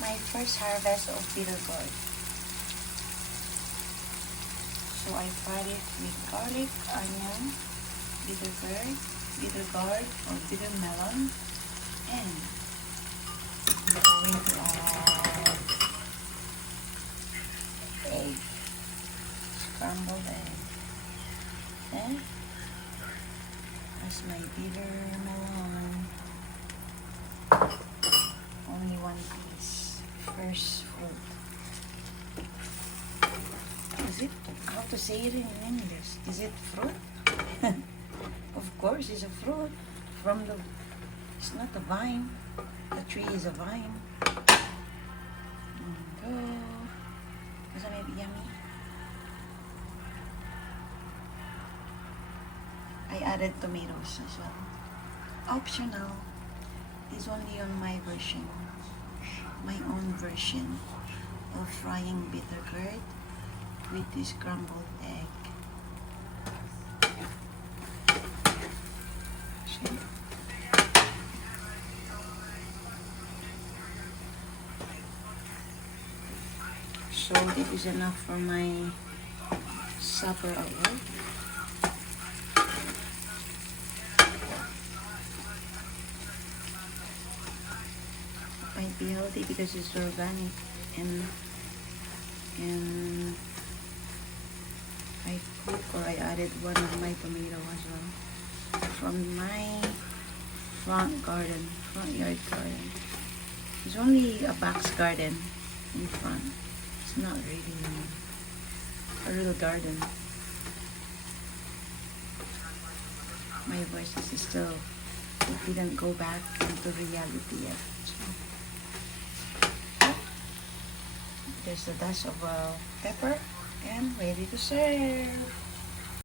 my first harvest of bitter gourd. So I fried it with garlic, onion, bitter gourd or bitter melon, and I'm going to add egg, scrambled egg. Then as my bitter melon, only one piece, first fruit. Is it, how to say it in English? Is it fruit? Of course it's a fruit from the, it's not a vine. The tree is a vine. Go. Does that make it yummy? I added tomatoes as well. Optional. It's only on my version. My own version of frying bitter gourd with this scrambled egg. See? So this is enough for my supper at work. Might be healthy because it's organic, and I cook, or I added one of my tomato as well from my front yard garden. It's only a box garden in front. It's not really a real garden. My voice is still, it didn't go back into reality yet. So, there's the dash of pepper and ready to serve.